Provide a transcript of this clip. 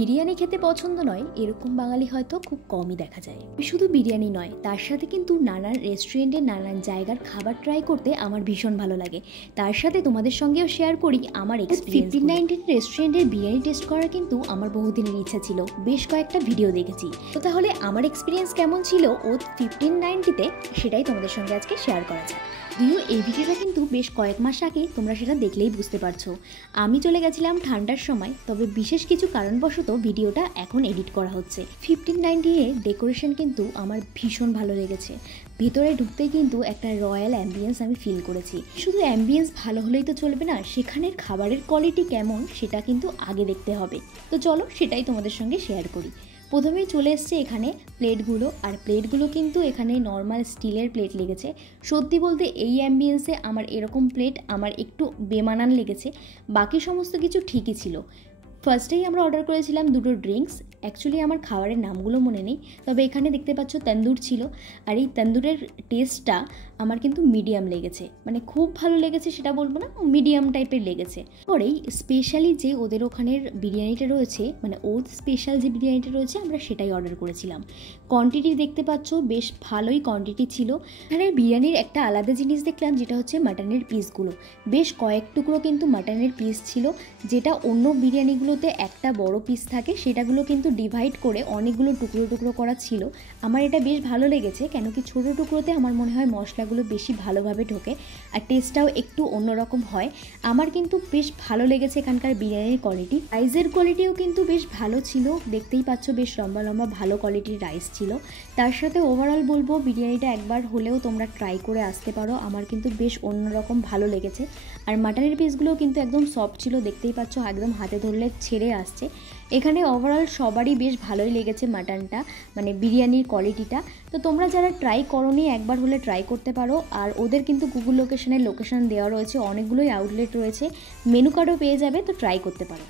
বিরিয়ানি খেতে পছন্দ নয় এরকম বাঙালি হয়তো খুব কমই দেখা যায়। শুধু বিরিয়ানি নয়, তার সাথে কিন্তু নানান রেস্টুরেন্টে নানান জায়গার খাবার ট্রাই করতে আমার ভীষণ ভালো লাগে। তার সাথে তোমাদের সঙ্গেও শেয়ার করি আমার এক্সপিরিয়েন্স। 1519 রেস্টুরেন্টের বিরিয়ানি টেস্ট করার কিন্তু আমার বহুদিনের ইচ্ছা ছিল, বেশ কয়েকটা ভিডিও দেখেছি। তো তাহলে আমার এক্সপিরিয়েন্স কেমন ছিল ও 1590-তে সেটাই তোমাদের সঙ্গে আজকে শেয়ার করা যায়। যদিও এই ভিডিওটা কিন্তু বেশ কয়েক মাস আগে, তোমরা সেটা দেখলেই বুঝতে পারছো। আমি চলে গেছিলাম ঠান্ডার সময়, তবে বিশেষ কিছু কারণবশত ভিডিওটা এখন এডিট করা হচ্ছে। 1590 ডেকোরেশন কিন্তু আমার ভীষণ ভালো লেগেছে। ভেতরে ঢুকতে কিন্তু একটা রয়্যাল অ্যাম্বিয়েন্স আমি ফিল করেছি। শুধু অ্যাম্বিয়েন্স ভালো হলেই তো চলবে না, সেখানের খাবারের কোয়ালিটি কেমন সেটা কিন্তু আগে দেখতে হবে। তো চলো সেটাই তোমাদের সঙ্গে শেয়ার করি। প্রথমেই চলে এসছে এখানে প্লেটগুলো, আর প্লেটগুলো কিন্তু এখানে নর্মাল স্টিলের প্লেট লেগেছে। সত্যি বলতে এই অ্যাম্বিয়েন্সে আমার এরকম প্লেট আমার একটু বেমানান লেগেছে, বাকি সমস্ত কিছু ঠিকই ছিল। ফার্স্টেই আমরা অর্ডার করেছিলাম দুটো ড্রিঙ্কস। অ্যাকচুয়ালি আমার খাবারের নামগুলো মনে নেই, তবে এখানে দেখতে পাচ্ছ তন্দুর ছিল। আর এই তন্দুরের টেস্টটা আমার কিন্তু মিডিয়াম লেগেছে, মানে খুব ভালো লেগেছে সেটা বলবো না, মিডিয়াম টাইপের লেগেছে। পরেই স্পেশালি যে ওদের ওখানের বিরিয়ানিটা রয়েছে, মানে ওর স্পেশাল যে বিরিয়ানিটা রয়েছে আমরা সেটাই অর্ডার করেছিলাম। কোয়ান্টিটি দেখতে পাচ্ছ বেশ ভালোই কোয়ান্টিটি ছিল। এখানে বিরিয়ানির একটা আলাদা জিনিস দেখলাম, যেটা হচ্ছে মাটনের পিসগুলো। বেশ কয়েক টুকরো কিন্তু মাটনের পিস ছিল, যেটা অন্য বিরিয়ানিগুলোতে একটা বড় পিস থাকে, সেটাগুলো কিন্তু ডিভাইড করে অনেকগুলো টুকরো টুকরো করা ছিল। আমার এটা বেশ ভালো লেগেছে, কেন কি ছোটো টুকরোতে আমার মনে হয় মশলাগুলো বেশি ভালোভাবে ঢোকে আর টেস্টটাও একটু অন্যরকম হয়। আমার কিন্তু বেশ ভালো লেগেছে এখানকার বিরিয়ানির কোয়ালিটি। রাইসের কোয়ালিটিও কিন্তু বেশ ভালো ছিল, দেখতেই পাচ্ছ বেশ লম্বা লম্বা ভালো কোয়ালিটির রাইস ছিল। তার সাথে ওভারঅল বলবো বিরিয়ানিটা একবার হলেও তোমরা ট্রাই করে আসতে পারো, আমার কিন্তু বেশ অন্যরকম ভালো লেগেছে। আর মাটনের পিসগুলোও কিন্তু একদম সফট ছিল, দেখতেই পাচ্ছ একদম হাতে ধরলে ছেড়ে আসছে। এখানে ওভারঅল সবারই বেশ ভালোই লেগেছে মাটনটা, মানে বিরিয়ানির কোয়ালিটিটা। তো তোমরা যারা ট্রাই করোনি একবার হলে ট্রাই করতে পারো। আর ওদের কিন্তু গুগল লোকেশন দেওয়া রয়েছে, অনেকগুলোই আউটলেট রয়েছে, মেনু কার্ডও পেয়ে যাবে, তো ট্রাই করতে পারো।